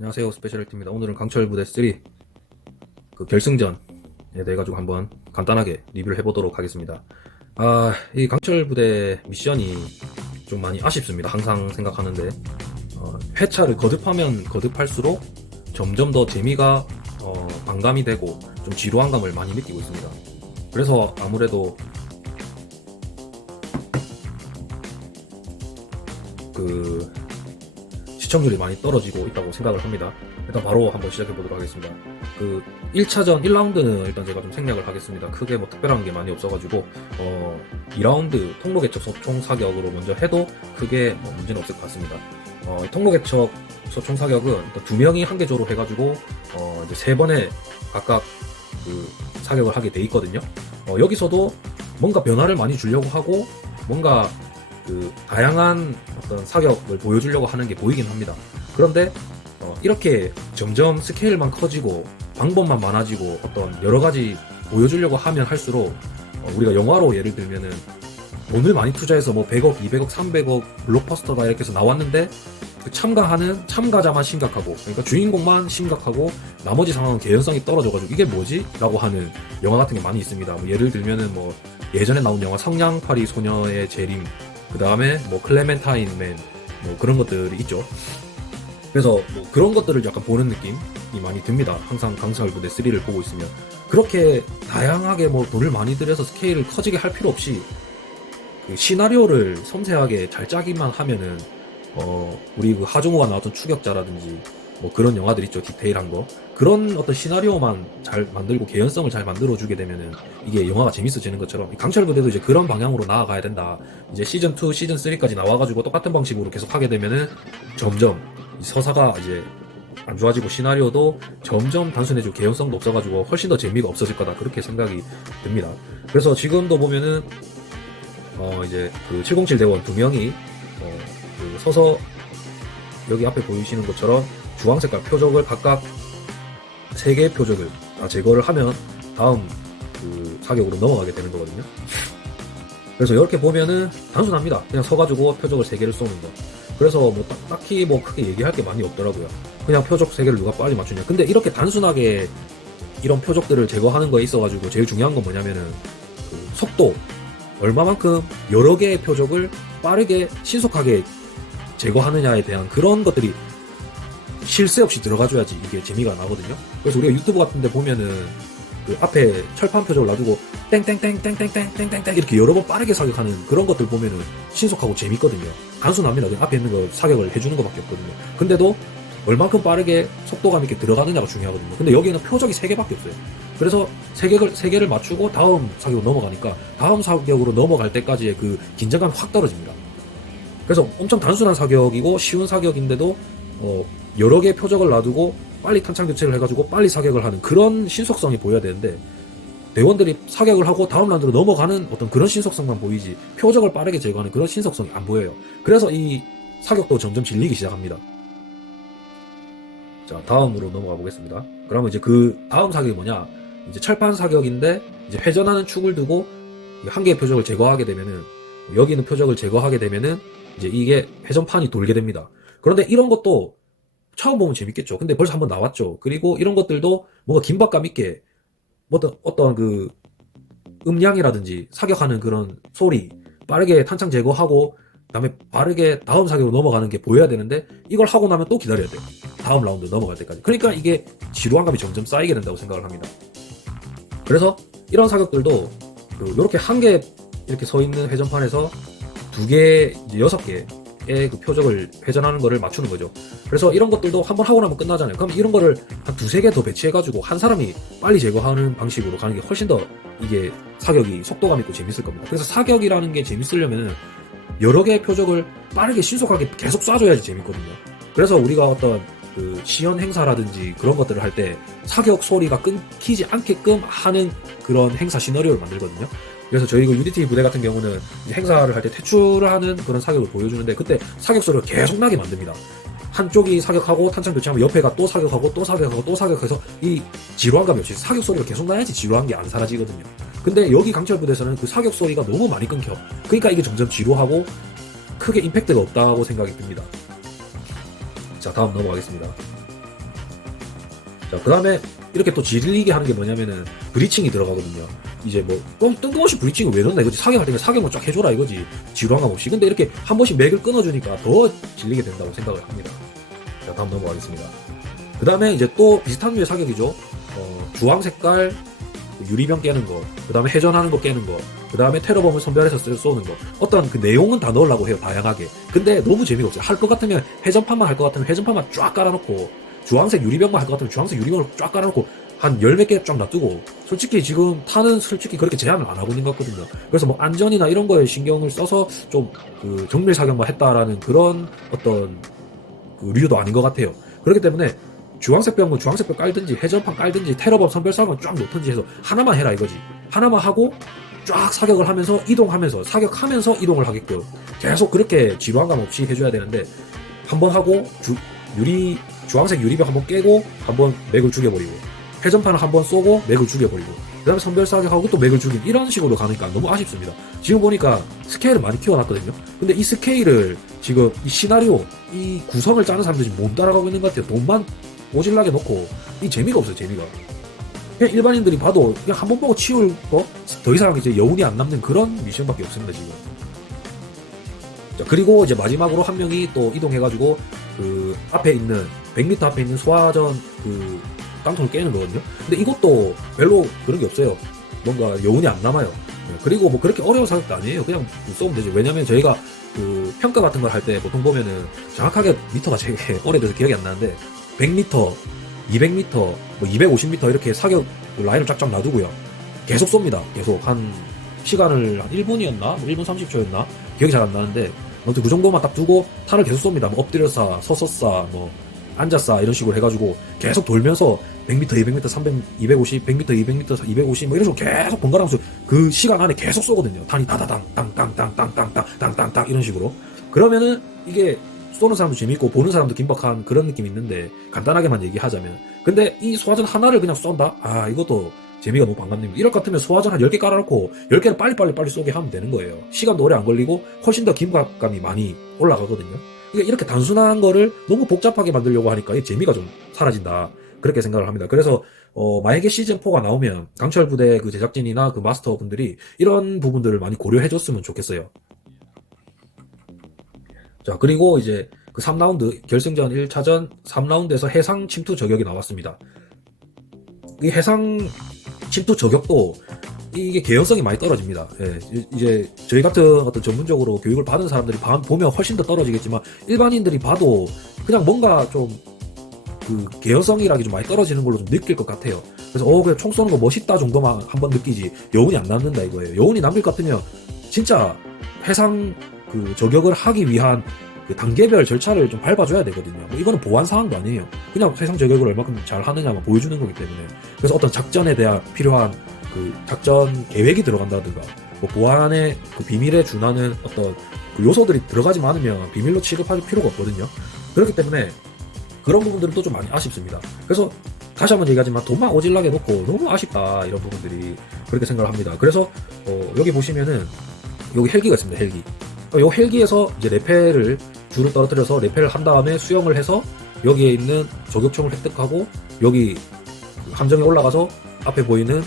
안녕하세요, 스페셜리티입니다. 오늘은 강철 부대 3 그 결승전에 대해 가지고 한번 간단하게 리뷰를 해보도록 하겠습니다. 이 강철 부대 미션이 좀 많이 아쉽습니다. 항상 생각하는데 회차를 거듭하면 거듭할수록 점점 더 재미가 반감이 되고 좀 지루한 감을 많이 느끼고 있습니다. 그래서 아무래도 그 시청률이 많이 떨어지고 있다고 생각을 합니다. 일단 바로 한번 시작해 보도록 하겠습니다. 그 1차전 1라운드는 일단 제가 좀 생략을 하겠습니다. 크게 뭐 특별한 게 많이 없어가지고 2라운드 통로 개척 소총 사격으로 먼저 해도 크게 뭐 문제는 없을 것 같습니다. 통로 개척 소총 사격은 일단 2명이 한 개조로 해가지고 이제 3번에 각각 그 사격을 하게 돼 있거든요. 여기서도 뭔가 변화를 많이 주려고 하고 뭔가 그 다양한 어떤 사격을 보여주려고 하는 게 보이긴 합니다. 그런데 이렇게 점점 스케일만 커지고 방법만 많아지고 어떤 여러 가지 보여주려고 하면 할수록 우리가 영화로 예를 들면은 돈을 많이 투자해서 뭐 100억, 200억, 300억 블록버스터다 이렇게 해서 나왔는데 그 참가하는 참가자만 심각하고, 그러니까 주인공만 심각하고 나머지 상황은 개연성이 떨어져가지고 이게 뭐지? 라고 하는 영화 같은 게 많이 있습니다. 뭐 예를 들면은 뭐 예전에 나온 영화 성냥팔이 소녀의 재림, 그 다음에 뭐 클레멘타인맨 뭐 그런 것들이 있죠. 그래서 뭐 그런 것들을 약간 보는 느낌이 많이 듭니다. 항상 강철 부대 3를 보고 있으면 그렇게 다양하게 뭐 돈을 많이 들여서 스케일을 커지게 할 필요 없이 그 시나리오를 섬세하게 잘 짜기만 하면은 우리 그 하정우가 나왔던 추격자라든지 뭐 그런 영화들 있죠. 디테일한 거. 그런 어떤 시나리오만 잘 만들고 개연성을 잘 만들어주게 되면은 이게 영화가 재밌어지는 것처럼 강철 부대도 이제 그런 방향으로 나아가야 된다. 이제 시즌2, 시즌3까지 나와가지고 똑같은 방식으로 계속 하게 되면은 점점 서사가 이제 안 좋아지고 시나리오도 점점 단순해지고 개연성도 없어가지고 훨씬 더 재미가 없어질 거다. 그렇게 생각이 듭니다. 그래서 지금도 보면은 이제 그 707 대원 2명이 그 서서 여기 앞에 보이시는 것처럼 주황색깔 표적을 각각 3개의 표적을 다 제거를 하면 다음 그 사격으로 넘어가게 되는 거거든요. 그래서 이렇게 보면은 단순합니다. 그냥 서가지고 표적을 3개를 쏘는 거. 그래서 뭐 딱히 뭐 크게 얘기할 게 많이 없더라고요. 그냥 표적 3개를 누가 빨리 맞추냐. 근데 이렇게 단순하게 이런 표적들을 제거하는 거에 있어가지고 제일 중요한 건 뭐냐면은 그 속도, 얼마만큼 여러 개의 표적을 빠르게 신속하게 제거하느냐에 대한 그런 것들이 쉴 새 없이 들어가줘야지 이게 재미가 나거든요. 그래서 우리가 유튜브 같은 데 보면은 그 앞에 철판 표적을 놔두고 땡땡땡땡땡땡땡땡땡 이렇게 여러 번 빠르게 사격하는 그런 것들 보면은 신속하고 재밌거든요. 단순합니다. 그냥 앞에 있는 거 사격을 해주는 것밖에 없거든요. 근데도 얼만큼 빠르게 속도감 있게 들어가느냐가 중요하거든요. 근데 여기에는 표적이 3개밖에 없어요. 그래서 3개를 맞추고 다음 사격으로 넘어가니까 다음 사격으로 넘어갈 때까지의 그 긴장감이 확 떨어집니다. 그래서 엄청 단순한 사격이고 쉬운 사격인데도 여러 개의 표적을 놔두고 빨리 탄창 교체를 해가지고 빨리 사격을 하는 그런 신속성이 보여야 되는데 대원들이 사격을 하고 다음 라운드로 넘어가는 어떤 그런 신속성만 보이지 표적을 빠르게 제거하는 그런 신속성이 안 보여요. 그래서 이 사격도 점점 질리기 시작합니다. 자, 다음으로 넘어가 보겠습니다. 그러면 이제 그 다음 사격이 뭐냐? 이제 철판 사격인데 이제 회전하는 축을 두고 한 개의 표적을 제거하게 되면은 여기 있는 표적을 제거하게 되면은 이제 이게 회전판이 돌게 됩니다. 그런데 이런 것도 처음 보면 재밌겠죠. 근데 벌써 한번 나왔죠. 그리고 이런 것들도 뭔가 긴박감 있게 어떤 그 음량이라든지 사격하는 그런 소리 빠르게 탄창 제거하고 그다음에 빠르게 다음 사격으로 넘어가는 게 보여야 되는데 이걸 하고 나면 또 기다려야 돼요. 다음 라운드 넘어갈 때까지. 그러니까 이게 지루한감이 점점 쌓이게 된다고 생각을 합니다. 그래서 이런 사격들도 이렇게 한 개 이렇게 서 있는 회전판에서 2개, 이제 6개의 그 표적을 회전하는 거를 맞추는 거죠. 그래서 이런 것들도 한번 하고 나면 끝나잖아요. 그럼 이런 거를 한 2-3개 더 배치해가지고 한 사람이 빨리 제거하는 방식으로 가는 게 훨씬 더 이게 사격이 속도감 있고 재밌을 겁니다. 그래서 사격이라는 게 재밌으려면은 여러 개의 표적을 빠르게 신속하게 계속 쏴줘야지 재밌거든요. 그래서 우리가 어떤 그 시연 행사라든지 그런 것들을 할 때 사격 소리가 끊기지 않게끔 하는 그런 행사 시나리오를 만들거든요. 그래서 저희 그 UDT 부대 같은 경우는 행사를 할 때 퇴출을 하는 그런 사격을 보여주는데 그때 사격 소리가 계속 나게 만듭니다. 한쪽이 사격하고 탄창 교체하면 옆에가 또 사격하고 또 사격하고 또 사격해서 이 지루한감이 없이 사격 소리가 계속 나야지 지루한 게 안 사라지거든요. 근데 여기 강철 부대에서는 그 사격 소리가 너무 많이 끊겨. 그러니까 이게 점점 지루하고 크게 임팩트가 없다고 생각이 듭니다. 자, 다음 넘어가겠습니다. 자, 그 다음에 이렇게 또 질리게 하는 게 뭐냐면은 브리칭이 들어가거든요. 이제 뭐 뜬금없이 브리칭을 왜 넣나 이거지. 사격할 때는 사격만 쫙 해줘라 이거지. 지루함감 없이. 근데 이렇게 한 번씩 맥을 끊어주니까 더 질리게 된다고 생각을 합니다. 자, 다음 넘어가겠습니다. 그 다음에 이제 또 비슷한 류의 사격이죠. 주황 색깔 유리병 깨는 거, 그 다음에 회전하는 거 깨는 거, 그 다음에 테러범을 선별해서 쏘는 거. 어떤 그 내용은 다 넣으려고 해요, 다양하게. 근데 너무 재미가 없어요. 할 것 같으면 회전판만 할 것 같으면 회전판만 쫙 깔아놓고, 주황색 유리병만 할 것 같으면 주황색 유리병을 쫙 깔아놓고, 한 10몇 개 쫙 놔두고, 솔직히 지금 타는 솔직히 그렇게 제한을 안 하고 있는 것 같거든요. 그래서 뭐 안전이나 이런 거에 신경을 써서 좀 그 정밀 사격만 했다라는 그런 어떤 그 류도 아닌 것 같아요. 그렇기 때문에 주황색 병은 주황색 병 깔든지 회전판 깔든지 테러범 선별 사격만 쫙 놓든지 해서 하나만 해라 이거지. 하나만 하고 쫙 사격을 하면서 이동하면서 사격하면서 이동을 하게끔 계속 그렇게 지루함감 없이 해줘야 되는데 한 번 하고 주황색 유리병 한번 깨고 한번 맥을 죽여버리고 회전판을 한번 쏘고 맥을 죽여버리고 그 다음에 선별 사격하고 또 맥을 죽이고 이런 식으로 가니까 너무 아쉽습니다. 지금 보니까 스케일을 많이 키워놨거든요. 근데 이 스케일을 지금 이 시나리오 이 구성을 짜는 사람들이 못 따라가고 있는 것 같아요. 돈만 오질나게 놓고 이 재미가 없어요. 재미가 그냥 일반인들이 봐도 그냥 한 번 보고 치울 거 더 이상 이제 여운이 안 남는 그런 미션밖에 없습니다 지금. 자, 그리고 이제 마지막으로 한 명이 또 이동해가지고 그 앞에 있는 100m 앞에 있는 소화전 그 깡통을 깨는 거거든요. 근데 이것도 별로 그런 게 없어요. 뭔가 여운이 안 남아요. 그리고 뭐 그렇게 어려운 사격도 아니에요. 그냥 쏘면 되죠. 왜냐면 저희가 그 평가 같은 걸 할 때 보통 보면은 정확하게 미터가 되게 오래돼서 기억이 안 나는데 100m, 200m, 뭐 250m 이렇게 사격 라인을 쫙쫙 놔두고요. 계속 쏩니다. 계속 한 시간을 한 1분이었나? 1분 30초였나? 기억이 잘 안 나는데 아무튼 그 정도만 딱 두고 탄을 계속 쏩니다. 뭐 엎드려 쏴, 서서 쏴, 뭐 앉아 쏴 이런 식으로 해가지고 계속 돌면서 100m, 200m, 300, 250, 100m, 200m, 250 뭐 이런 식으로 계속 번갈아가면서 그 시간 안에 계속 쏘거든요. 탄이 다다당, 땅땅땅땅땅땅땅땅땅 이런 식으로. 그러면은 이게 쏘는 사람도 재밌고 보는 사람도 긴박한 그런 느낌이 있는데 간단하게만 얘기하자면 근데 이 소화전 하나를 그냥 쏜다? 아 이것도 재미가 너무 반갑네요. 이럴 것 같으면 소화전 한 10개 깔아놓고 10개를 빨리 쏘게 하면 되는 거예요. 시간도 오래 안 걸리고 훨씬 더 긴박감이 많이 올라가거든요. 그러니까 이렇게 단순한 거를 너무 복잡하게 만들려고 하니까 이 재미가 좀 사라진다. 그렇게 생각을 합니다. 그래서 만약에 시즌4가 나오면 강철 부대 그 제작진이나 그 마스터 분들이 이런 부분들을 많이 고려해줬으면 좋겠어요. 자, 그리고 이제 그 3라운드 결승전 1차전 3라운드에서 해상 침투 저격이 나왔습니다. 이 해상 침투 저격도 이게 개연성이 많이 떨어집니다. 예, 이제 저희 같은 어떤 전문적으로 교육을 받은 사람들이 보면 훨씬 더 떨어지겠지만 일반인들이 봐도 그냥 뭔가 좀 그 개연성이라기 좀 많이 떨어지는 걸로 좀 느낄 것 같아요. 그래서 그냥 총 쏘는 거 멋있다 정도만 한번 느끼지 여운이 안 남는다 이거예요. 여운이 남을 것 같으면 진짜 해상 그 저격을 하기 위한 그 단계별 절차를 좀 밟아줘야 되거든요. 뭐 이거는 보완 사항도 아니에요. 그냥 해상 저격을 얼마큼 잘 하느냐만 보여주는 거기 때문에. 그래서 어떤 작전에 대한 필요한 그 작전 계획이 들어간다든가, 뭐 보안의 그 비밀에 준하는 어떤 그 요소들이 들어가지 않으면 비밀로 취급할 필요가 없거든요. 그렇기 때문에 그런 부분들은 또 좀 많이 아쉽습니다. 그래서 다시 한번 얘기하지만 돈만 오질나게 놓고 너무 아쉽다 이런 부분들이 그렇게 생각을 합니다. 그래서 여기 보시면은 여기 헬기가 있습니다. 헬기. 이 헬기에서 이제 레펠을 줄을 떨어뜨려서 레펠을 한 다음에 수영을 해서 여기에 있는 저격총을 획득하고 여기 함정에 올라가서 앞에 보이는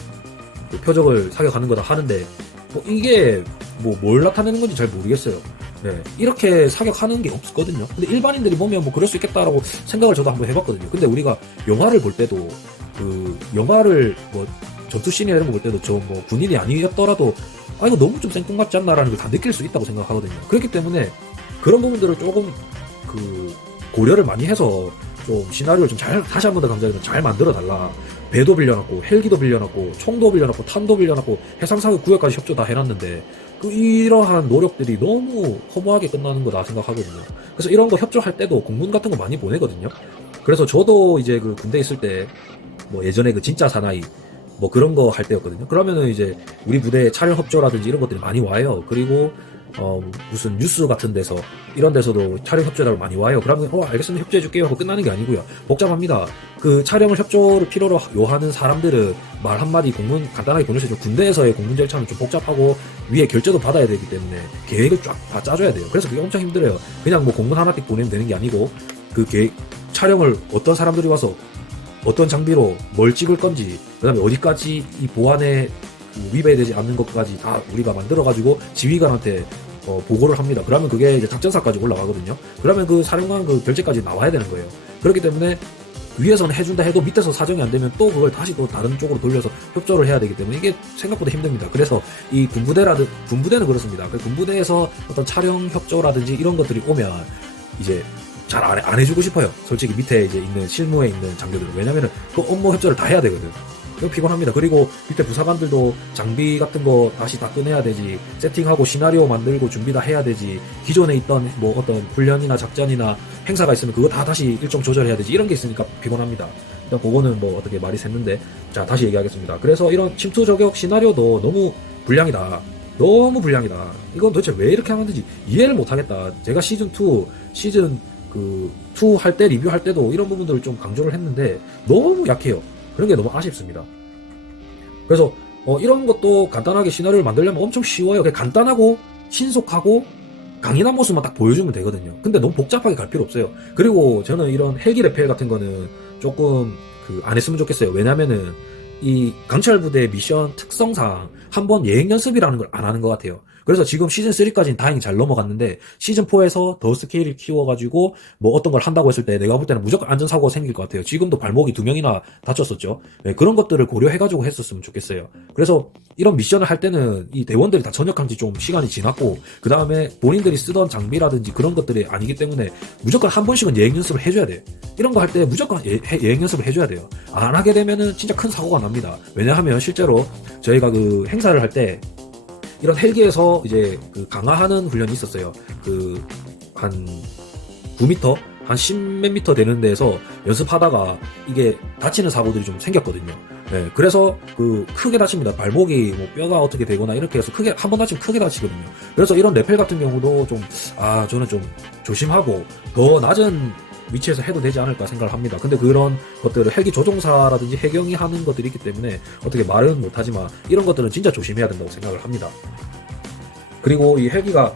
그 표적을 사격하는 거다 하는데 뭐 이게 뭐 뭘 나타내는 건지 잘 모르겠어요. 네, 이렇게 사격하는 게 없거든요. 근데 일반인들이 보면 뭐 그럴 수 있겠다라고 생각을 저도 한번 해봤거든요. 근데 우리가 영화를 볼 때도 그 영화를 뭐 전투씬이나 이런 거 볼 때도 저 뭐 군인이 아니었더라도 이거 너무 좀 생뚱 같지 않나라는 걸 다 느낄 수 있다고 생각하거든요. 그렇기 때문에 그런 부분들을 조금 그 고려를 많이 해서 좀 시나리오를 좀 잘 다시 한 번 더 강조하면 잘 만들어 달라. 배도 빌려놨고 헬기도 빌려놨고 총도 빌려놨고 탄도 빌려놨고 해상사격 구역까지 협조 다 해놨는데 이러한 노력들이 너무 허무하게 끝나는 거다 생각하거든요. 그래서 이런 거 협조할 때도 공문 같은 거 많이 보내거든요. 그래서 저도 이제 그 군대 있을 때 뭐 예전에 그 진짜 사나이 뭐 그런 거 할 때였거든요. 그러면은 이제 우리 부대 촬영 협조라든지 이런 것들이 많이 와요. 그리고 무슨 뉴스 같은 데서 이런 데서도 촬영 협조를 많이 와요. 그러면 알겠습니다. 협조해 줄게요 하고 끝나는 게 아니고요. 복잡합니다. 그 촬영을 협조를 필요로 요하는 사람들은 말 한마디 공문 간단하게 보낼 수 있죠. 군대에서의 공문 절차는 좀 복잡하고 위에 결제도 받아야 되기 때문에 계획을 쫙 다 짜줘야 돼요. 그래서 그게 엄청 힘들어요. 그냥 뭐 공문 하나씩 보내면 되는 게 아니고 그 계획 촬영을 어떤 사람들이 와서 어떤 장비로 뭘 찍을 건지, 그 다음에 어디까지 이 보안에 위배되지 않는 것까지 다 우리가 만들어가지고 지휘관한테 보고를 합니다. 그러면 그게 이제 작전사까지 올라가거든요. 그러면 그 사령관 그 결재까지 나와야 되는 거예요. 그렇기 때문에 위에서는 해준다 해도 밑에서 사정이 안 되면 또 그걸 다시 또 다른 쪽으로 돌려서 협조를 해야 되기 때문에 이게 생각보다 힘듭니다. 그래서 이 군부대는 그렇습니다. 그 군부대에서 어떤 촬영 협조라든지 이런 것들이 오면 이제 잘 안 해주고 싶어요. 솔직히 밑에 이제 있는 실무에 있는 장교들은. 왜냐면은 그 업무 협조를 다 해야 되거든. 그거 피곤합니다. 그리고 밑에 부사관들도 장비 같은 거 다시 다 꺼내야 되지, 세팅하고 시나리오 만들고 준비 다 해야 되지, 기존에 있던 뭐 어떤 훈련이나 작전이나 행사가 있으면 그거 다 다시 일정 조절해야 되지, 이런 게 있으니까 피곤합니다. 일단 그거는 뭐 어떻게 말이 샜는데, 자 다시 얘기하겠습니다. 그래서 이런 침투 저격 시나리오도 너무 불량이다. 너무 불량이다. 이건 도대체 왜 이렇게 하는지 이해를 못하겠다. 제가 시즌 2 할 때 리뷰할 때도 이런 부분들을 좀 강조를 했는데 너무 약해요. 그런 게 너무 아쉽습니다. 그래서 이런 것도 간단하게 시나리오를 만들려면 엄청 쉬워요. 그냥 간단하고 신속하고 강인한 모습만 딱 보여주면 되거든요. 근데 너무 복잡하게 갈 필요 없어요. 그리고 저는 이런 헬기 레펠 같은 거는 조금 안 했으면 좋겠어요. 왜냐면은 이 강철 부대 미션 특성상 한번 예행 연습이라는 걸 안 하는 것 같아요. 그래서 지금 시즌 3까지는 다행히 잘 넘어갔는데 시즌 4에서 더 스케일을 키워가지고 뭐 어떤 걸 한다고 했을 때 내가 볼 때는 무조건 안전사고가 생길 것 같아요. 지금도 발목이 2명이나 다쳤었죠. 네, 그런 것들을 고려해가지고 했었으면 좋겠어요. 그래서 이런 미션을 할 때는 이 대원들이 다 전역한 지 좀 시간이 지났고 그 다음에 본인들이 쓰던 장비라든지 그런 것들이 아니기 때문에 무조건 한 번씩은 예행 연습을 해줘야 돼요. 이런 거 할 때 무조건 예행 연습을 해줘야 돼요. 안 하게 되면은 진짜 큰 사고가 납니다. 왜냐하면 실제로 저희가 그 행사를 할 때 이런 헬기에서 이제 그 강화하는 훈련이 있었어요. 한 9m, 한 10몇 미터 되는 데에서 연습하다가 이게 다치는 사고들이 좀 생겼거든요. 네, 그래서 크게 다칩니다. 발목이 뭐 뼈가 어떻게 되거나 이렇게 해서 크게, 한 번 다치면 크게 다치거든요. 그래서 이런 레펠 같은 경우도 저는 좀 조심하고 더 낮은 위치에서 해도 되지 않을까 생각을 합니다. 근데 그런 것들을 헬기 조종사라든지 해경이 하는 것들이 있기 때문에 어떻게 말은 못하지만 이런 것들은 진짜 조심해야 된다고 생각을 합니다. 그리고 이 헬기가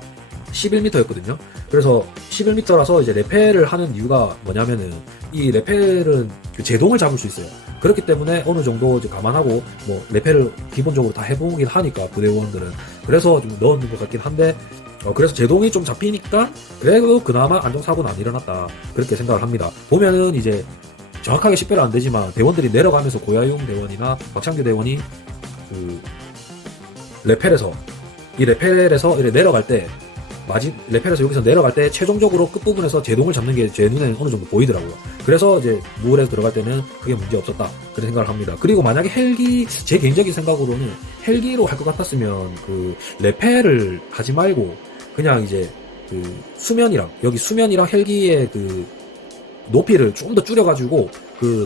11m였거든요. 그래서 11m라서 이제 레펠을 하는 이유가 뭐냐면은 이 레펠은 제동을 잡을 수 있어요. 그렇기 때문에 어느 정도 이제 감안하고 뭐 레펠을 기본적으로 다 해보긴 하니까 부대원들은 그래서 좀 넣은 것 같긴 한데 그래서 제동이 좀 잡히니까 그래도 그나마 안전사고는 안 일어났다 그렇게 생각을 합니다. 보면은 이제 정확하게 식별은 안 되지만 대원들이 내려가면서 고야용 대원이나 박창규 대원이 레펠에서 이렇게 내려갈 때 레펠에서 여기서 내려갈 때 최종적으로 끝부분에서 제동을 잡는 게 제 눈에는 어느 정도 보이더라고요. 그래서 이제 물에서 들어갈 때는 크게 문제 없었다 그런 생각을 합니다. 그리고 만약에 제 개인적인 생각으로는 헬기로 할 것 같았으면 레펠을 하지 말고 그냥 이제 수면이랑 헬기의 높이를 좀 더 줄여가지고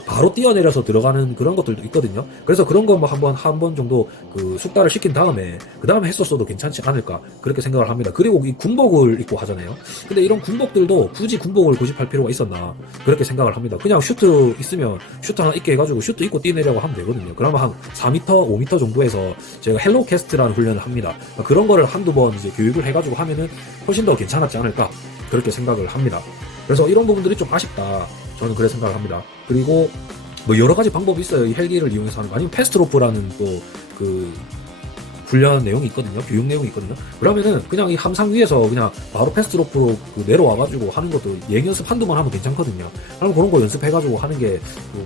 바로 뛰어내려서 들어가는 그런 것들도 있거든요. 그래서 그런 거 뭐 한 번 정도 숙달을 시킨 다음에 그 다음에 했었어도 괜찮지 않을까 그렇게 생각을 합니다. 그리고 이 군복을 입고 하잖아요. 근데 이런 군복들도 굳이 군복을 고집할 필요가 있었나 그렇게 생각을 합니다. 그냥 슈트 있으면 슈트 하나 입게 해가지고 슈트 입고 뛰내려고 하면 되거든요. 그러면 한 4m, 5m 정도에서 제가 헬로 캐스트라는 훈련을 합니다. 그런 거를 한두 번 이제 교육을 해가지고 하면은 훨씬 더 괜찮았지 않을까 그렇게 생각을 합니다. 그래서 이런 부분들이 좀 아쉽다. 저는 그래 생각을 합니다. 그리고 뭐 여러 가지 방법이 있어요. 이 헬기를 이용해서 하는 거. 아니면 패스트로프라는 또 훈련 내용이 있거든요. 교육 내용이 있거든요. 그러면은 그냥 이 함상 위에서 그냥 바로 패스트로프로 내려와가지고 하는 것도 예행 연습 한두 번 하면 괜찮거든요. 그럼 그런 거 연습해가지고 하는 게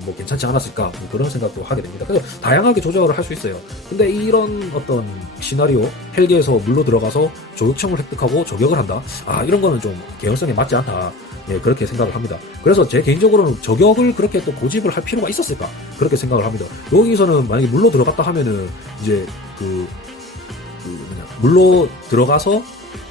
뭐 괜찮지 않았을까 뭐 그런 생각도 하게 됩니다. 그래서 다양하게 조절을 할 수 있어요. 근데 이런 어떤 시나리오 헬기에서 물로 들어가서 조격총을 획득하고 저격을 한다. 이런 거는 좀 개연성에 맞지 않다. 예, 그렇게 생각을 합니다. 그래서 제 개인적으로는 저격을 그렇게 또 고집을 할 필요가 있었을까? 그렇게 생각을 합니다. 여기서는 만약에 물로 들어갔다 하면은 이제 물로 들어가서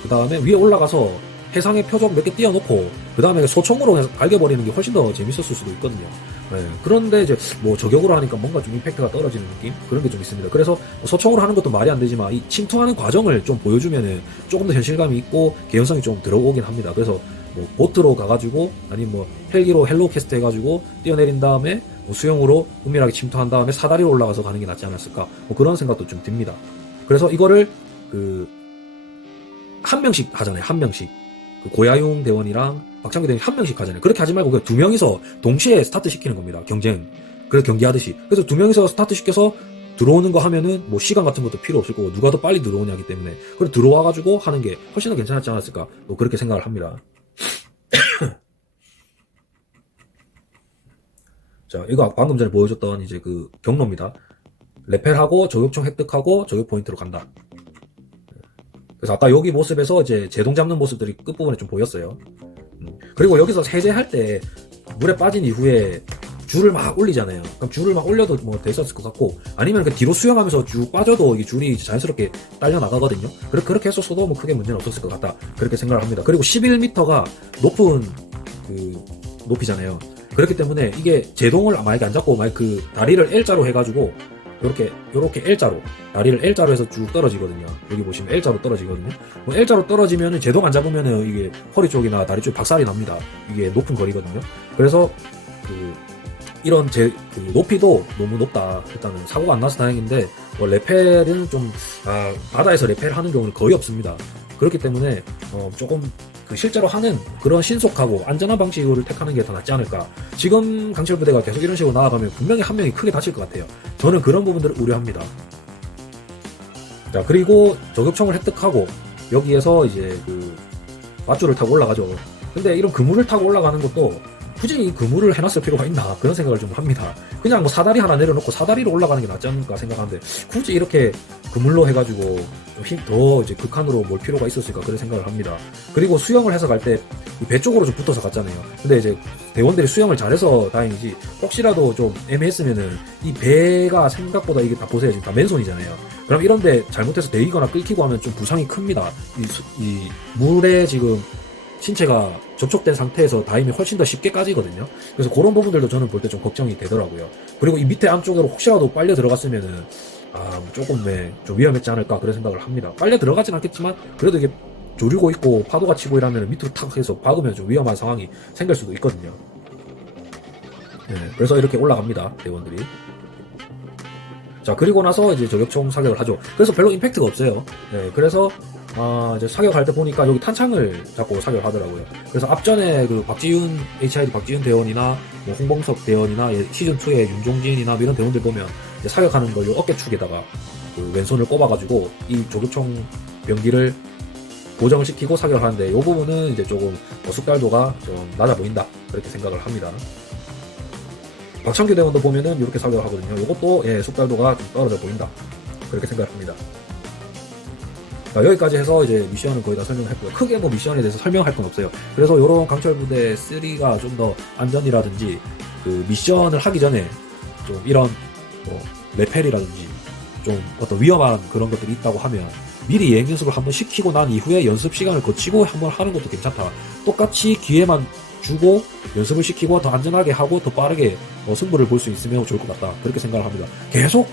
그 다음에 위에 올라가서 해상의 표적 몇 개 띄워놓고 그 다음에 소총으로 해서 갈겨버리는 게 훨씬 더 재밌었을 수도 있거든요. 네, 그런데 이제 뭐 저격으로 하니까 뭔가 좀 임팩트가 떨어지는 느낌 그런 게 좀 있습니다. 그래서 소총으로 하는 것도 말이 안 되지만 이 침투하는 과정을 좀 보여주면은 조금 더 현실감이 있고 개연성이 좀 들어오긴 합니다. 그래서 뭐 보트로 가가지고 아니면 뭐 헬기로 헬로캐스트 해가지고 뛰어내린 다음에 뭐 수영으로 은밀하게 침투한 다음에 사다리로 올라가서 가는 게 낫지 않았을까 뭐 그런 생각도 좀 듭니다. 그래서 이거를 한 명씩 하잖아요. 한 명씩 고야용 대원이랑 박창규 대원이 한 명씩 하잖아요. 그렇게 하지 말고 그냥 두 명이서 동시에 스타트 시키는 겁니다. 경쟁. 그래서 경기하듯이. 그래서 두 명이서 스타트 시켜서 들어오는 거 하면은 뭐 시간 같은 것도 필요 없을 거고 누가 더 빨리 들어오냐기 때문에 그리고 들어와가지고 하는 게 훨씬 더 괜찮았지 않았을까 뭐 그렇게 생각을 합니다. 자, 이거 방금 전에 보여줬던 이제 그 경로입니다. 레펠하고 저격총 획득하고 저격 포인트로 간다. 그래서 아까 여기 모습에서 이제 제동 잡는 모습들이 끝부분에 좀 보였어요. 그리고 여기서 세제할 때 물에 빠진 이후에 줄을 막 올리잖아요. 그럼 줄을 막 올려도 뭐 됐었을 것 같고 아니면 그 뒤로 수영하면서 쭉 빠져도 이 줄이 자연스럽게 딸려 나가거든요. 그렇게 했었어도 뭐 크게 문제는 없었을 것 같다. 그렇게 생각을 합니다. 그리고 11m가 높은 그 높이잖아요. 그렇기 때문에 이게 제동을 만약에 안 잡고 만약 그 다리를 L자로 해가지고 요렇게 L자로 다리를 L자로 해서 쭉 떨어지거든요. 여기 보시면 L자로 떨어지거든요. 뭐 L자로 떨어지면은 제동 안 잡으면은 이게 허리 쪽이나 다리 쪽 박살이 납니다. 이게 높은 거리거든요. 그래서 이런 그 높이도 너무 높다. 일단은 사고가 안 나서 다행인데 뭐 레펠은 좀 바다에서 레펠 하는 경우는 거의 없습니다. 그렇기 때문에 조금 그 실제로 하는 그런 신속하고 안전한 방식을 택하는 게 더 낫지 않을까. 지금 강철 부대가 계속 이런 식으로 나아가면 분명히 한 명이 크게 다칠 것 같아요. 저는 그런 부분들을 우려합니다. 자, 그리고 저격총을 획득하고 여기에서 이제 그 맞줄을 타고 올라가죠. 근데 이런 그물을 타고 올라가는 것도 굳이 이 그물을 해놨을 필요가 있나 그런 생각을 좀 합니다. 그냥 뭐 사다리 하나 내려놓고 사다리로 올라가는 게 낫지 않을까 생각하는데 굳이 이렇게 그물로 해가지고 더 이제 극한으로 몰 필요가 있었을까 그런 생각을 합니다. 그리고 수영을 해서 갈 때 배 쪽으로 좀 붙어서 갔잖아요. 근데 이제 대원들이 수영을 잘해서 다행이지 혹시라도 좀 애매했으면은 이 배가 생각보다 이게 다 보세요. 지금 다 맨손이잖아요. 그럼 이런데 잘못해서 데이거나 끓기고 하면 좀 부상이 큽니다. 이 물에 지금 신체가 접촉된 상태에서 다임이 훨씬 더 쉽게 까지거든요. 그래서 그런 부분들도 저는 볼 때 좀 걱정이 되더라고요. 그리고 이 밑에 안쪽으로 혹시라도 빨려 들어갔으면은 조금 좀 위험했지 않을까 그런 생각을 합니다. 빨려 들어가진 않겠지만 그래도 이게 조류고 있고 파도가 치고 이러면 밑으로 탁 해서 박으면 좀 위험한 상황이 생길 수도 있거든요. 네, 그래서 이렇게 올라갑니다. 대원들이. 자, 그리고 나서 이제 저격총 사격을 하죠. 그래서 별로 임팩트가 없어요. 네, 그래서 이제 사격할 때 보니까 여기 탄창을 잡고 사격을 하더라고요. 그래서 앞전에 그 HID 박지윤 대원이나 뭐 홍범석 대원이나 시즌2의 윤종진이나 이런 대원들 보면 이제 사격하는 걸 어깨축에다가 그 왼손을 꼽아가지고 이 조격총 병기를 고정을 시키고 사격을 하는데 이 부분은 이제 조금 숙달도가 좀 낮아 보인다. 그렇게 생각을 합니다. 박창규 대원도 보면은 이렇게 사격을 하거든요. 이것도 숙달도가 좀 떨어져 보인다. 그렇게 생각합니다. 여기까지 해서 이제 미션은 거의 다 설명했고요. 크게 뭐 미션에 대해서 설명할 건 없어요. 그래서 이런 강철부대 3가 좀 더 안전이라든지 그 미션을 하기 전에 좀 이런 뭐 레펠이라든지 좀 어떤 위험한 그런 것들이 있다고 하면 미리 예행 연습을 한번 시키고 난 이후에 연습 시간을 거치고 한번 하는 것도 괜찮다. 똑같이 기회만 주고 연습을 시키고 더 안전하게 하고 더 빠르게 승부를 볼 수 있으면 좋을 것 같다. 그렇게 생각을 합니다. 계속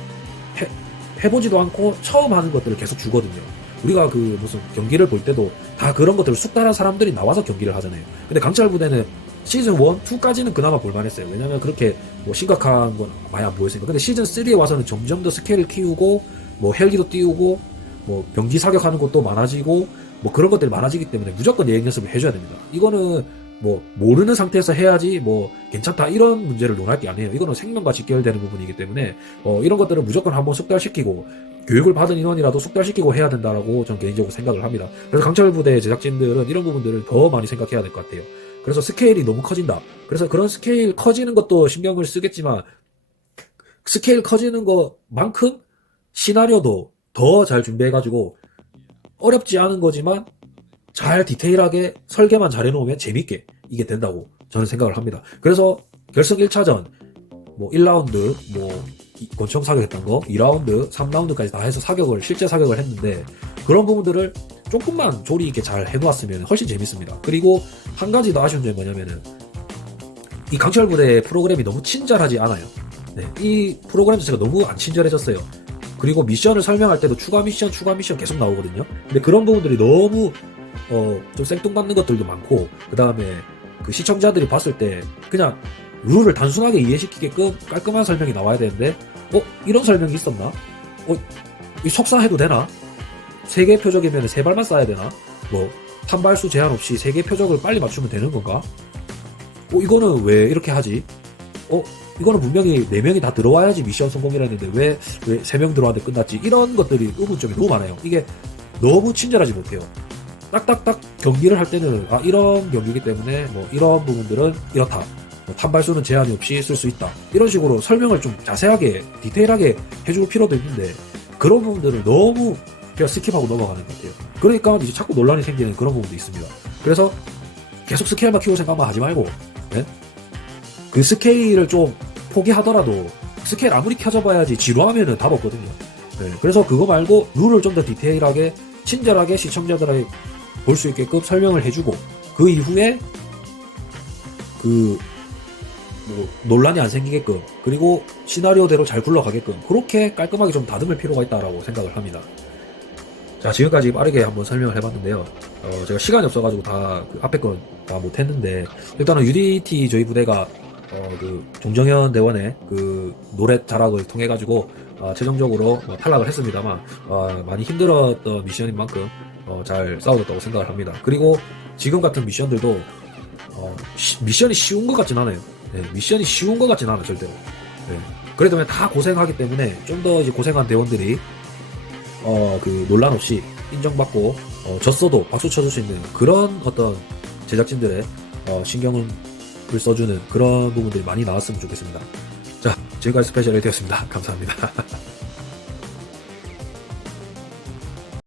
해보지도 않고 처음 하는 것들을 계속 주거든요. 우리가 그 무슨 경기를 볼 때도 다 그런 것들을 숙달한 사람들이 나와서 경기를 하잖아요. 근데 강철 부대는 시즌 1, 2까지는 그나마 볼만했어요. 왜냐면 그렇게 뭐 심각한 건 많이 안 보였으니까. 근데 시즌 3에 와서는 점점 더 스케일을 키우고 뭐 헬기도 띄우고 뭐 병기 사격하는 것도 많아지고 뭐 그런 것들이 많아지기 때문에 무조건 예행 연습을 해줘야 됩니다. 이거는 뭐 모르는 상태에서 해야지 뭐 괜찮다 이런 문제를 논할 게 아니에요. 이거는 생명과 직결되는 부분이기 때문에 이런 것들은 무조건 한번 숙달시키고 교육을 받은 인원이라도 숙달시키고 해야 된다라고 저는 개인적으로 생각을 합니다. 그래서 강철부대 제작진들은 이런 부분들을 더 많이 생각해야 될 것 같아요. 그래서 스케일이 너무 커진다. 그래서 그런 스케일 커지는 것도 신경을 쓰겠지만 스케일 커지는 것만큼 시나리오도 더 잘 준비해가지고 어렵지 않은 거지만 잘 디테일하게 설계만 잘 해놓으면 재밌게 이게 된다고 저는 생각을 합니다. 그래서 결승 1차전 뭐 1라운드 뭐 권총 사격했던 거 2라운드 3라운드까지 다 해서 실제 사격을 했는데 그런 부분들을 조금만 조리 있게 잘 해놓았으면 훨씬 재밌습니다. 그리고 한 가지 더 아쉬운 점이 뭐냐면은 이 강철부대의 프로그램이 너무 친절하지 않아요. 네, 이 프로그램 자체가 너무 안 친절해졌어요. 그리고 미션을 설명할 때도 추가 미션 계속 나오거든요. 근데 그런 부분들이 너무 좀 생뚱맞는 것들도 많고 그 다음에 그 시청자들이 봤을 때 그냥 룰을 단순하게 이해시키게끔 깔끔한 설명이 나와야 되는데 이런 설명이 있었나? 이 속사해도 되나? 3개 표적이면 3발만 쏴야 되나? 뭐 탄발수 제한 없이 3개 표적을 빨리 맞추면 되는 건가? 이거는 왜 이렇게 하지? 이거는 분명히 4명이 다 들어와야지 미션 성공이라 했는데 왜 3명 들어왔는데 끝났지? 이런 것들이 의문점이 너무 많아요. 이게 너무 친절하지 못해요. 딱딱딱 경기를 할 때는 이런 경기이기 때문에 뭐 이런 부분들은 이렇다. 뭐 판발수는 제한이 없이 쓸 수 있다. 이런 식으로 설명을 좀 자세하게 디테일하게 해줄 필요도 있는데 그런 부분들을 너무 그냥 스킵하고 넘어가는 것 같아요. 그러니까 이제 자꾸 논란이 생기는 그런 부분도 있습니다. 그래서 계속 스케일만 키우고 생각만 하지 말고 네? 그 스케일을 좀 포기하더라도 스케일 아무리 켜져봐야지 지루하면은 답 없거든요. 네, 그래서 그거 말고 룰을 좀 더 디테일하게 친절하게 시청자들에게 볼 수 있게끔 설명을 해주고 그 이후에 그 뭐 논란이 안 생기게끔 그리고 시나리오대로 잘 굴러가게끔 그렇게 깔끔하게 좀 다듬을 필요가 있다라고 생각을 합니다. 자, 지금까지 빠르게 한번 설명을 해봤는데요. 제가 시간이 없어가지고 그 앞에 건 다 못했는데 일단은 UDT 저희 부대가 그 종정현 대원의 그 노래 자락을 통해 가지고 최종적으로 탈락을 했습니다만 많이 힘들었던 미션인 만큼 잘 싸워줬다고 생각을 합니다. 그리고 지금 같은 미션들도 미션이 쉬운 것 같진 않아요. 네, 미션이 쉬운 것 같진 않아 절대로. 네. 그래도 다 고생하기 때문에 좀 더 이제 고생한 대원들이 그 논란 없이 인정받고 졌어도 박수 쳐줄 수 있는 그런 어떤 제작진들의 신경을 써주는 그런 부분들이 많이 나왔으면 좋겠습니다. 자, 지금까지 스페셜 1이었습니다. 감사합니다.